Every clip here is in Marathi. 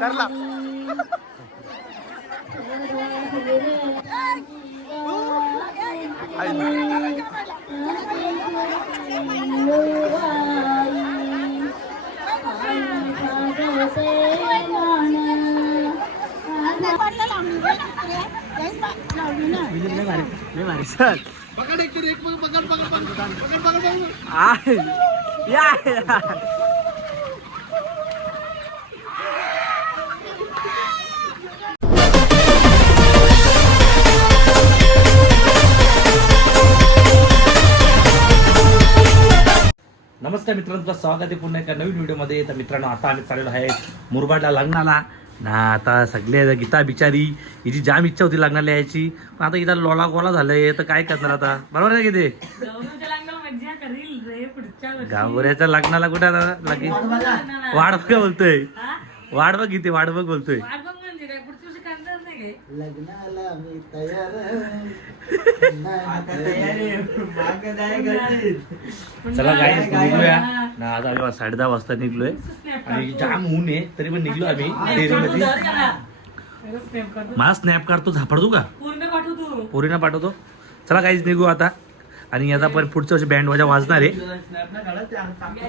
धरला नमस्कार मित्रांनो, स्वागत आहे पुन्हा एका नवीन व्हिडिओमध्ये. तर मित्रांनो, आता आम्ही चाललेलो आहे मुरबाडला लग्नाला ना. आता सगळे गीता बिचारी हिची जाम इच्छा होती लग्नाला यायची, पण आता इथं लोला गोला झालंय तर काय करणार आता. बरोबर आहे की ते गावऱ्याच्या लग्नाला कुठे लगे वाढ बघ बोलतोय, वाढ बघ इथे वाढ बघ बोलतोय. लग्नाला मी तयार चला गाईस निघूया ना. आता आम्ही 10:30 वाजता निघलोय आणि जाम ऊन आहे तरी पण निघलो आम्ही डेअरीमध्ये. मला स्नॅप काढतो, झापडतो का पोरीना पाठवतो. चला गाईस निघू आता. आणि आता पण पुढच्या वर्षी बँड वाजा वाजणार आहे.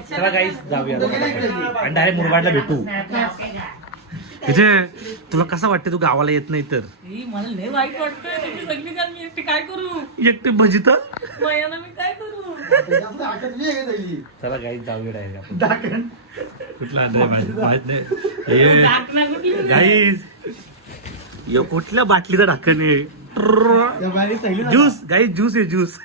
चला गाईस जाऊया आणि डायरेक्ट मुरबाडला भेटू. तुला कसं वाटतं तू गावाला येत नाही तर? मला लय वाईट वाटतंय. तुम्ही सगळी जण मी एकटी काय करू? एकटे भजी तर मी काय करू? चला गाईस जाऊया डायरेक्ट. कुठला माहित नाही गाईस. यो कुठल्या बाटलीचा ढाकण आहे? ज्यूस गाईस, ज्यूस आहे ज्यूस.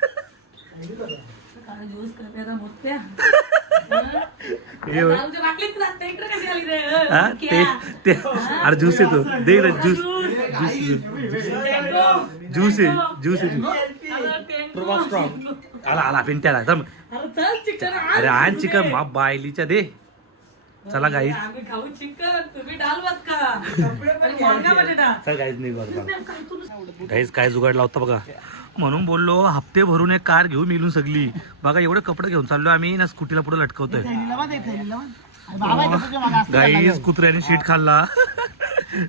अरे ज्यूस आहे तो, दे ना ज्यूस. ज्यूस आहे ज्यूस आहे. आला आला पिंट्याला. अरे आण चिकन मा बायलीच्या दे. चला गाईस, चल गाईस निघू. गाईस काय जुगाड लावता बघा. म्हणून बोललो हप्ते भरून एक कार घेऊन मिळून सगळी बघा. एवढे कपडे घेऊन चाललो आम्ही ना. स्कूटीला पुढे लटकवतोय. गाईस कुत्र्याने शीट खाल्ला.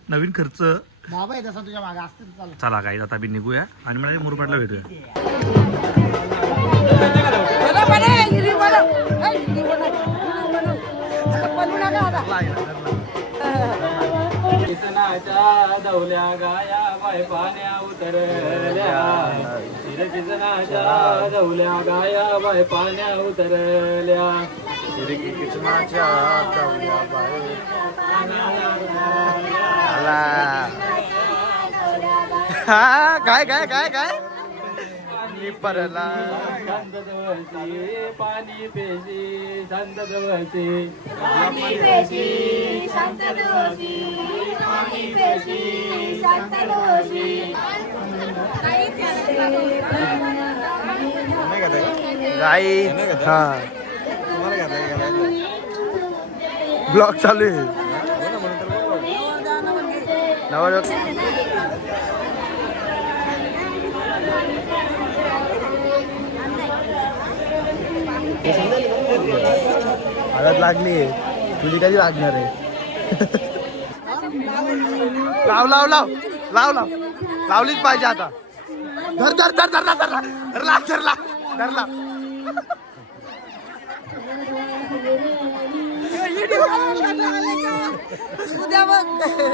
नवीन खर्च. चला गाईस आता बी निघूया आणि मला मुरबाडला भेटूया. किसनाच्या दौल्या गाया बाय पाण्या उतरल्या. किसनाच्या दौल्या गाया बाय पाण्या उतरल्या. किसनाच्या दौल्या बाय काय काय काय काय परला शांत जवळची पाणी पेशी. शांत जवळची पाणी पेशी. शांत जवळची पाणी पेशी. शांत जवळची गाई. हा ब्लॉग चालू आहे. हळद लागली, तुझी कधी लागणार आहे? लाव लाव लाव लाव लाव लावलीच पाहिजे आता. धर धर धर धरला धरला धरला धरला धरला.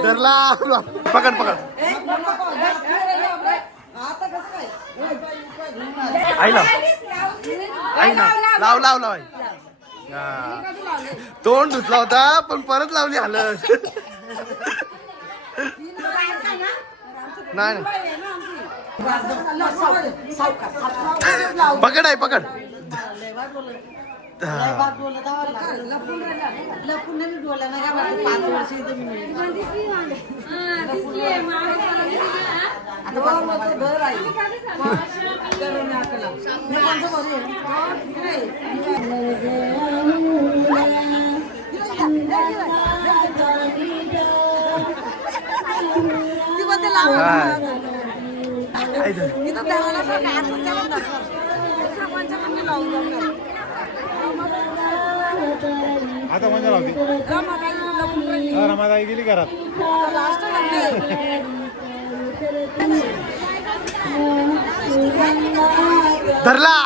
धरला. पकड पकड. आई लाव आई ना. लाव लाव लाव. तोंड धुतला होता पण परत लावली हालत. नाही पकड आहे पकड. आता रमादाई गेली घरात. धरला.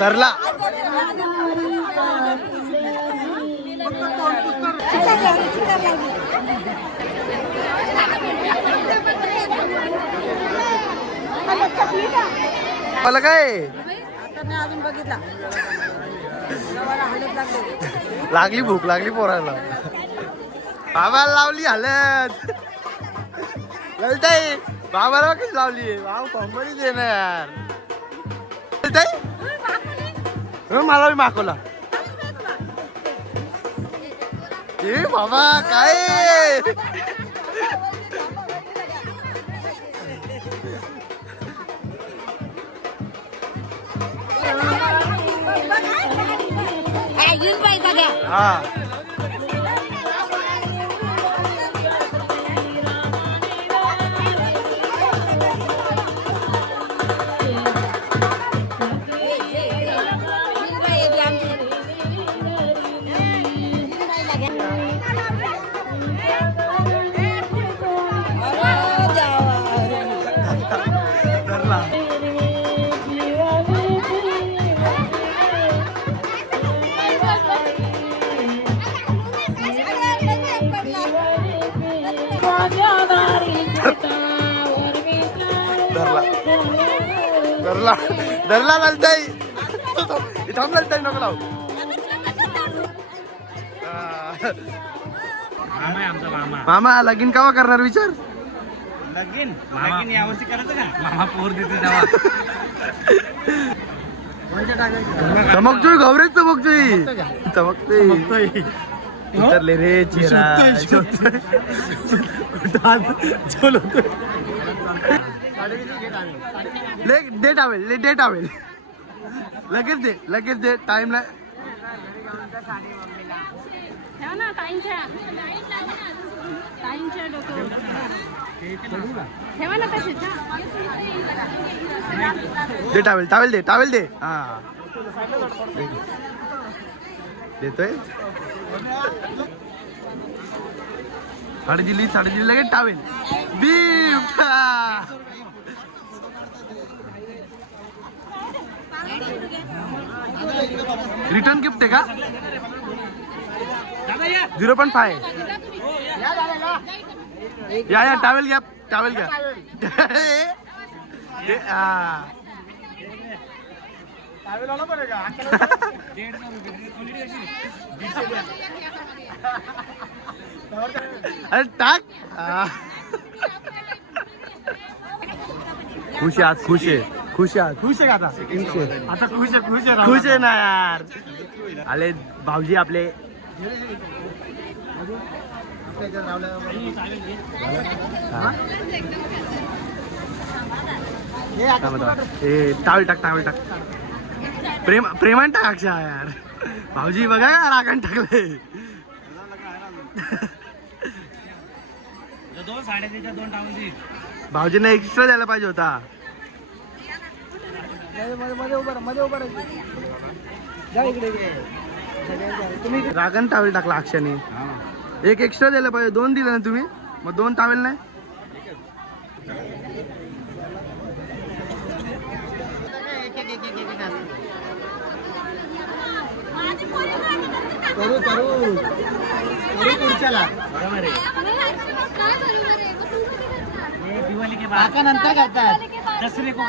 धरला. मला काय अजून बघितला लागली भूक लागली पोराला. बाबाला लावली हालत. ललताई बाबाला कशी लावली. बाबा कंपनी दे ना यार. ललताई मला बी मागवला. ए बाबा काय हा. धरला धरला ललताई. थांब ललताई नको लावू. मामा आहे आमचा मामा. मामा लगीन केव्हा करणार विचार. लगीन लगीन यावर्षी करायचं का. मामा पोर देते तेव्हा. चमकतोय गौरेच चमकतोय. उतरले रे चेहरा. दे टावेल लगेच दे टाइम नाही. दे टावेल दे. हा देतोय. साडी दिली लगेच टावेल. बीफ रिटर्न गिफ्ट आहे का. 0.5 या टावेल घ्या. अरे टाक. खुश आहे आता खुश आहे ना यार. आले भाऊजी आपले. टावेल टाक. प्रेमान टाक अक्षा यार. भाऊजी बघा रागान टाकले. 2 साड्या 2 टावल. भाऊजींना एक्स्ट्रा द्यायला पाहिजे होता. रागन टावेल टाकला अक्षाने. एक एक्स्ट्रा द्यायला पाहिजे. 2 दिले ना तुम्ही. मग 2 टावेल नाही. दिवाळी के बाद नंतर करतात. दसरे को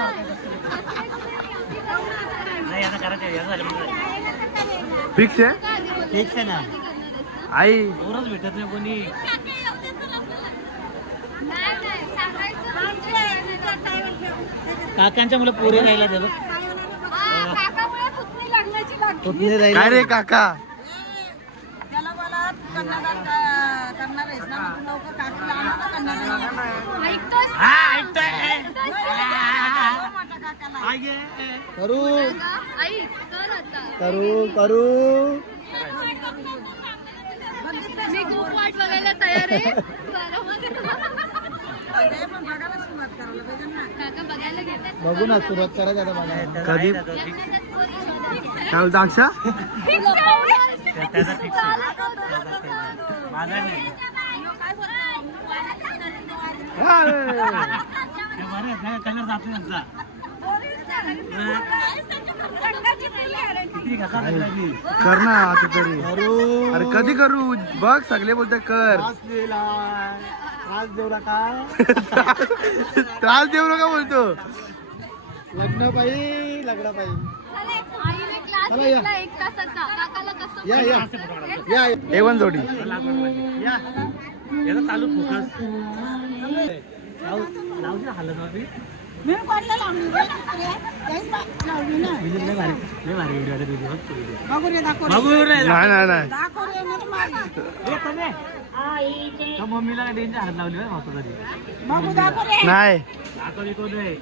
नाही आता करायचं. फिक्स आहे ना. आई ओरच भेटत नाही कोणी. काकांच्या मुलं पोरे राहिला काय रे काका. करू आई कर आता करू करू मी खूप वाट बघायला तयार आहे काका बघायला घेतात बघू ना सुरुवात करायचं आता बघायला कधी काय बोलता अक्षा त्याचा फिक्स माझा नाही कलर जातो त्यांचा कर ना आता तरी अरे कधी करू बघ सगळे बोलते कर त्रास देऊ नका त्रास देऊ नका बोलतो लग्न पाहिजे लग्न पाहिजे आईने क्लास घेतला 1 तासाचा काकाला कसं या या या एवन जोडी याचा चालू फोकस लावली हालत होती मम्मीला डेंजर हात लावली नाही दाखवली कोण आहे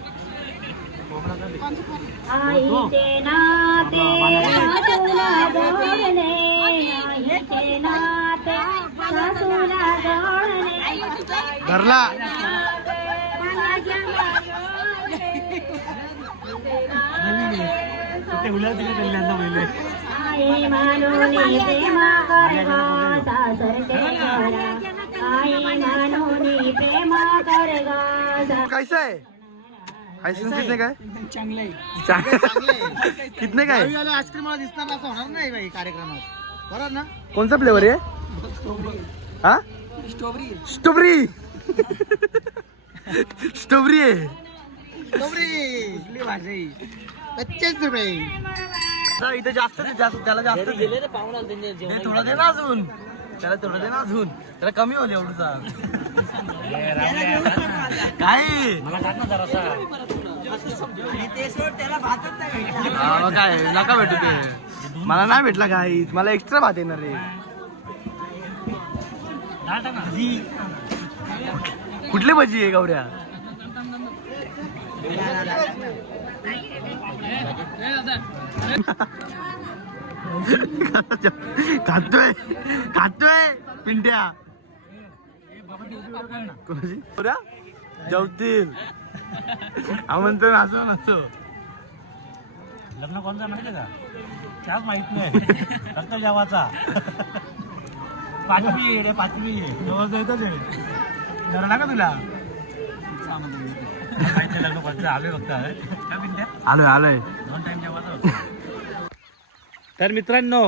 आईचे नाते सासूला जोडणे आईचे नाते सासूला जोडणे धरला आई मानूनी प्रेमा करगा सासरते करा आई मानूनी प्रेमा करगा कैसा है आईस्क्रीम कितने का है चांगले कितने का है आईस्क्रीम मला दिसणार असं होणार नाही बाई कार्यक्रमात बरोबर ना कौन सा फ्लेवर है हाँ स्ट्रॉबेरी स्ट्रॉबेरी है ₹25 इथे जास्त त्याला जास्त थोडं दे ना अजून त्याला थोडं दे ना अजून त्याला कमी होईल एवढूचा काय मला टाक ना जरासा काय नका भेटू ते मला नाही भेटला काय मला एक्स्ट्रा भात येणार रे कुठले भजी आहे गौऱ्या खातोय खातोय पिंट्या कोणाची गौऱ्या जेवतील आमंत्रण असो नसो लग्न कोणता माहिती का त्याच माहित नाही फक्त जेवाचा 5वी रे 5वी जवळ येतच आहे धरला का तुला माहिती लग्न कोणतं आलोय फक्त काय पिंट्या आलोय 2 टाइम जेवाचा होता तर मित्रांनो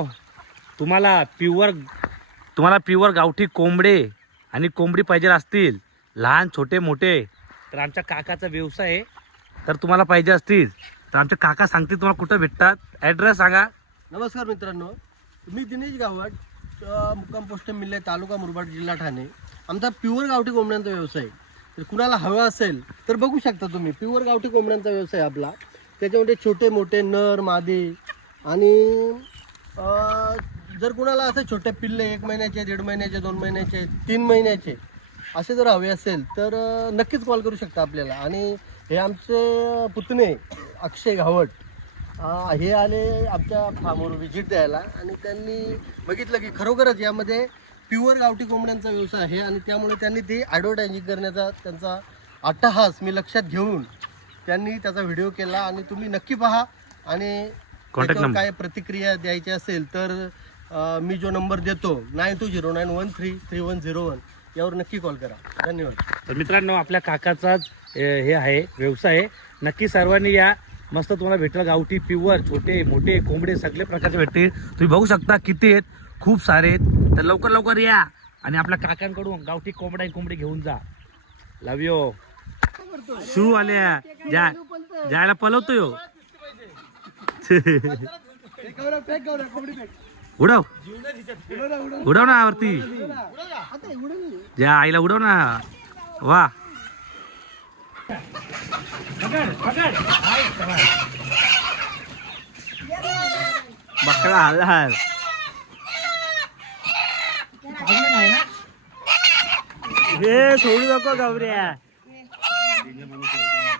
तुम्हाला प्युअर गावठी कोंबडे आणि कोंबडी पाहिजे असतील लहान छोटे मोठे तर आमच्या काकाचा व्यवसाय आहे तर तुम्हाला पाहिजे असतील तर आमचे काका सांगतील तुम्हाला कुठं भेटतात ॲड्रेस सांगा. नमस्कार मित्रांनो, मी दिनेश गावट, मुक्काम पोस्ट मिल्ले, तालुका मुरबाड, जिल्हा ठाणे. आमचा प्युअर गावठी कोंबड्यांचा व्यवसाय. तर कुणाला हवा असेल तर बघू शकता तुम्ही, प्युअर गावठी कोंबड्यांचा व्यवसाय आपला. त्याच्यामध्ये छोटे मोठे नर मादी आणि जर कुणाला असे छोटे पिल्ले 1 महिन्याचे, 1.5 महिन्याचे, 2 महिन्याचे, 3 महिन्याचे असे जर हवे असेल तर नक्कीच कॉल करू शकता आपल्याला. आणि हे आमचे पुतणे अक्षय गावट हे आले आमच्या फार्मवर व्हिजिट द्यायला आणि त्यांनी बघितलं की खरोखरच यामध्ये प्युअर गावठी कोंबड्यांचा व्यवसाय आहे. आणि त्यामुळे त्यांनी ते ॲडव्हर्टायझिंग करण्याचा त्यांचा अट्टहास मी लक्षात घेऊन त्यांनी त्याचा व्हिडिओ केला. आणि तुम्ही नक्की पहा आणि त्याच्यावर काय प्रतिक्रिया द्यायची असेल तर मी जो नंबर देतो 9209133101 यावर नक्की कॉल करा. धन्यवाद. तर मित्रांनो, आपल्या काकाचाच हे आहे व्यवसाय, नक्की सर्वांनी या. मस्त तुम्हाला भेटेल गावठी प्युअर छोटे मोठे कोंबडे सगळे प्रकारचे भेटतील. तुम्ही बघू शकता किती आहेत, खूप सारे आहेत. तर लवकर लवकर या आणि आपल्या काकांकडून गावठी कोंबडी घेऊन जा. लव यू. शिव आल्या जायला पलवतोय. उडव उडव ना वरती, ज्या आईला उडव ना. वा बकरा हाल हे सोडू नको गौऱ्या.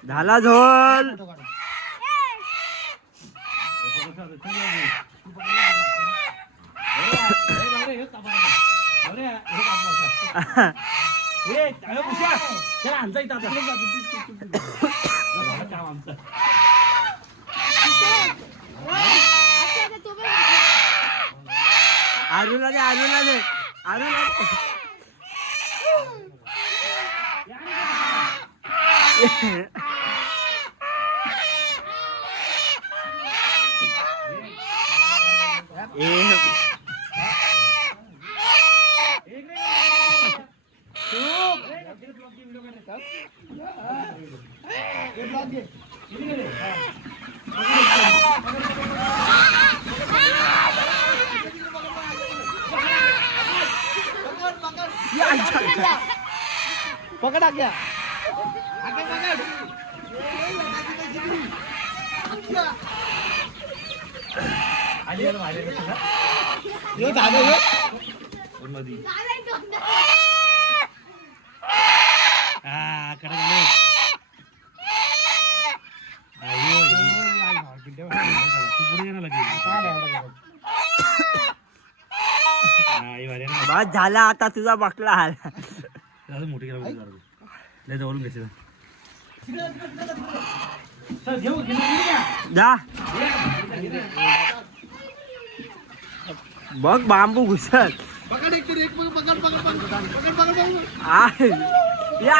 झाला झोल. आरूला दे, आरूला दे, आरूला दे. पकड़ा क्या यो दादा यो बस झाला आता तुझा बकला हाल. मोठी जवळून घ्यायचं जा बघ बांबू घुसत. पकड़ एक पकड़ पकड़ पकड़ पकड़ पकड़ या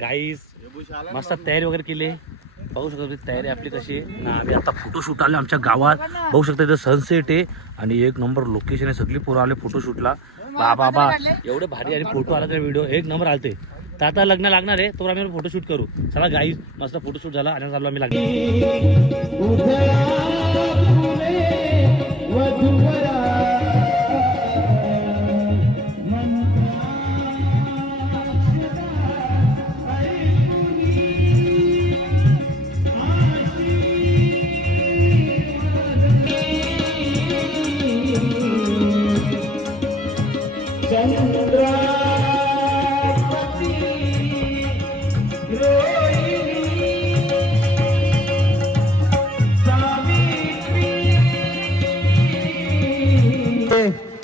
गाईस मस्त तयारी वगैरे केली. पाहू शकता तयारी आपली कशी आहे ना. आम्ही आता फोटोशूट आले आमच्या गावात. बघू शकता इथं सनसेट आहे आणि एक नंबर लोकेशन आहे. सगळी पोरं आले फोटोशूटला. बा एवढे भारी आणि फोटो आला तर व्हिडिओ एक नंबर आलते. तर आता लग्न लागणार आहे तर आम्ही फोटोशूट करू. चला गाईस मस्त फोटोशूट झाला आणि चाललो आम्ही लागलो.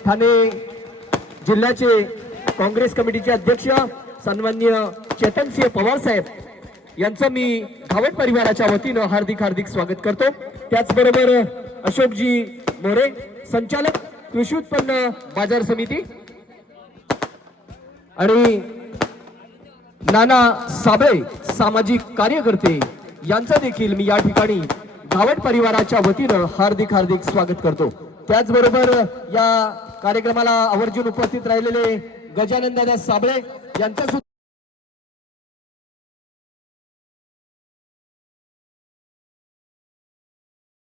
ठाणे जिल्ह्याचे काँग्रेस कमिटीचे अध्यक्ष सन्माननीय चेतनसिंह पवार साहेब यांचं मी घावट परिवाराच्या वतीनं हार्दिक हार्दिक स्वागत करतो. त्याचबरोबर अशोकजी मोरे संचालक कृषी उत्पन्न बाजार समिती आणि नाना साबळे सामाजिक कार्यकर्ते यांचं देखील मी या ठिकाणी घावट परिवाराच्या वतीनं हार्दिक हार्दिक स्वागत करतो. त्याचबरोबर या कार्यक्रमाला आवर्जून उपस्थित राहिलेले गजानन दादा साबळे यांचं